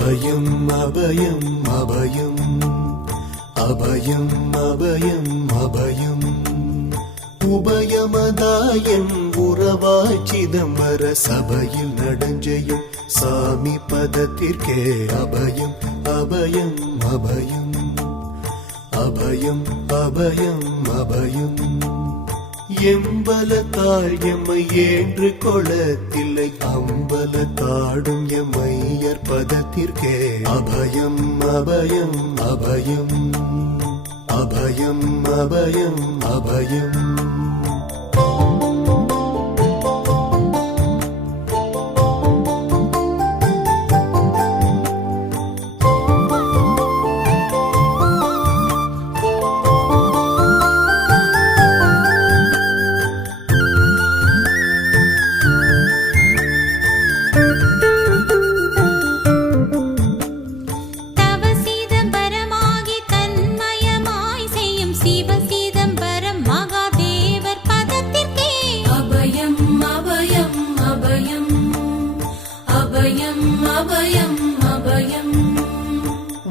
அபயம் அபயம் அபயம் அபயம் அபயம் அபயம் உபயமதாயம் உறவாய் சிதம்பர சபையில் நடஞ்செய்யும் சாமி பதத்திற்கே அபயம் அபயம் அபயம் அபயம் அபயம் அபயம் எம்பலத்தாள் எம்மை ஏன்று கொளத்தில்லை அம்பலத்தாடும் எம்மையர் பதத்திற்கே அபயம் அபயம் அபயம் அபயம் அபயம் அபயம்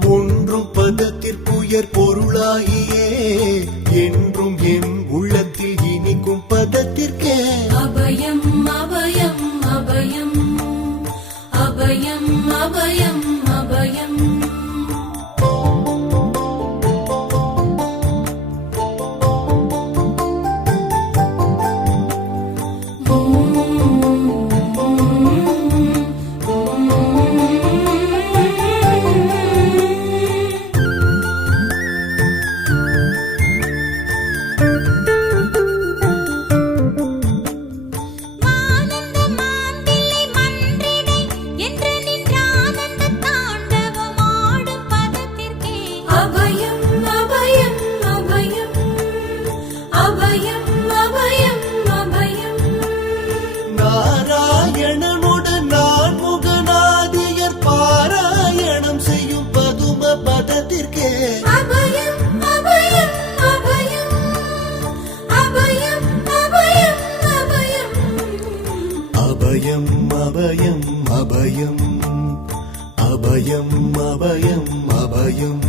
ஒன்றும் பதத்திற்குயர் பொருளாகியே என்றும் என் உள்ளத்தில் இனிக்கும் பதத்திற்கே அபயம் அபயம் அபயம் அபயம் அபயம் அபயம் நாராயணனுடன் நான் முகநாதியர் பாராயணம் செய்யும் பதும பதத்திற்கே அபயம் அபயம் அபயம் அபயம் அபயம் அபயம் அபயம் அபயம் அபயம் அபயம் அபயம் அபயம்